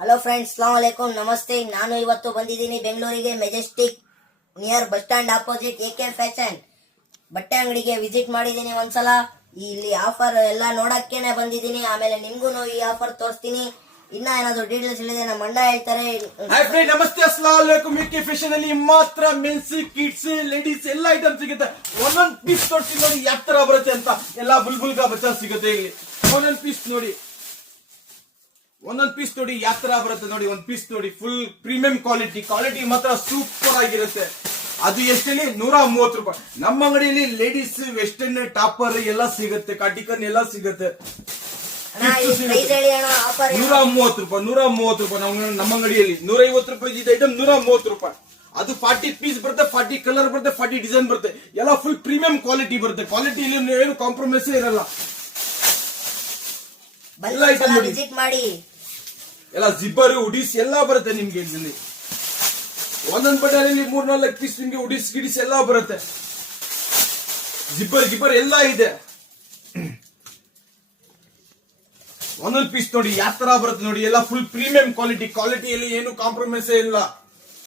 Hello friends, ಸಲಾಮ್ ಅಲೈಕುಂ, ನಮಸ್ತೆ. ನಾನು ಇವತ್ತು ಬಂದಿದ್ದೀನಿ ಬೆಂಗಳೂರಿಗೆ, Majestic near bus stand opposite AK fashion ಬಟ್ಟೆ ಅಂಗಡಿಗೆ ವಿಸಿಟ್ ಮಾಡಿದ್ದೀನಿ ಒಂದ್ಸಲ. ಇಲ್ಲಿ ಆಫರ್ ಎಲ್ಲ ನೋಡಕ್ಕೇನೆ ಬಂದಿದ್ದೀನಿ. ಆಮೇಲೆ ನಿಮ್ಗೂ ಈ ಆಫರ್ ತೋರಿಸ್ತೀನಿ. ಇನ್ನ ಏನಾದ್ರು ಡೀಟೇಲ್ಸ್ ಹೇಳಿದೆ ನಮ್ಮ ಅಣ್ಣ ಹೇಳ್ತಾರೆ. ನಮಸ್ತೆ, ಅಸ್ಸಲಾಮ್ ಅಲೈಕುಂ. AK ಫ್ಯಾಷನ್ ಅಲ್ಲಿ ಮಾತ್ರ ಮೆನ್ಸ್, ಕಿಡ್ಸ್, ಲೇಡೀಸ್ ಎಲ್ಲ ಐಟಮ್ ಸಿಗುತ್ತೆ. ಒಂದೊಂದ್ ಪೀಸ್ ತೋರಿಸಿ ನೋಡಿ ಯಾವ ತರ ಬರುತ್ತೆ ಅಂತ. ಎಲ್ಲ ಬುಲ್ಬುಲ್ಗಾ ಬಚ್ಚಾ ಸಿಗುತ್ತೆ ಇಲ್ಲಿ. ಒಂದೊಂದ್ ಪೀಸ್ ನೋಡಿ, ಯಾವ ತರ ಬರುತ್ತೆ ನೋಡಿ. ಒಂದ್ ಪೀಸ್ ನೋಡಿ, ಫುಲ್ ಪ್ರೀಮಿಯಂ ಕ್ವಾಲಿಟಿ ಮಾತ್ರ ಸೂಪರ್ ಆಗಿರುತ್ತೆ. ಅದು ಎಷ್ಟೇಳಿ 130 ರೂಪಾಯಿ. ನಮ್ಮ ಅಂಗಡಿಯಲ್ಲಿ ಲೇಡೀಸ್ ವೆಸ್ಟರ್ನ್ ಟಾಪರ್ ಎಲ್ಲ ಸಿಗುತ್ತೆ, ಕಾರ್ಟಿಕನ್ ಎಲ್ಲ ಸಿಗುತ್ತೆ. 130 ರೂಪಾಯಿ ನಮ್ಮ ಅಂಗಡಿಯಲ್ಲಿ. 150 ರೂಪಾಯಿ ಇದು ಐಟಮ್ 130 ರೂಪಾಯಿ. ಅದು 40 ಪೀಸ್ ಬರುತ್ತೆ, 40 ಕಲರ್ ಬರುತ್ತೆ, 40 ಡಿಸೈನ್ ಬರುತ್ತೆ. ಎಲ್ಲ ಫುಲ್ ಪ್ರೀಮಿಯಂ ಕ್ವಾಲಿಟಿ ಬರುತ್ತೆ. ಕ್ವಾಲಿಟಿಯಲ್ಲಿ ಏನು ಕಾಂಪ್ರಮೈಸ್ ಇರಲ್ಲ. ಎಲ್ಲ ಐಟಮ್ ನೋಡಿ, ವಿಸಿಟ್ ಮಾಡಿ. ಎಲ್ಲ ಜಿಬ್ಬರ್, ಉಡೀಸ್ ಎಲ್ಲ ಬರುತ್ತೆ ನಿಮ್ಗೆ. ಇಲ್ಲಿ ಒಂದೊಂದ್ ಬಟ್ಟೆಯಲ್ಲಿ 3-4 ಪೀಸ್ ನಿಮ್ಗೆ ಉಡೀಸ್ ಗಿಡೀಸ್ ಎಲ್ಲ ಬರುತ್ತೆ. ಜಿಬ್ಬರ್ ಎಲ್ಲ ಇದೆ. ಒಂದೊಂದ್ ಪೀಸ್ ನೋಡಿ ಯಾವ ತರ ಬರುತ್ತೆ ನೋಡಿ. ಎಲ್ಲ ಫುಲ್ ಪ್ರೀಮಿಯಂ ಕ್ವಾಲಿಟಿಯಲ್ಲಿ ಏನು ಕಾಂಪ್ರಮೈಸ್ ಇಲ್ಲ.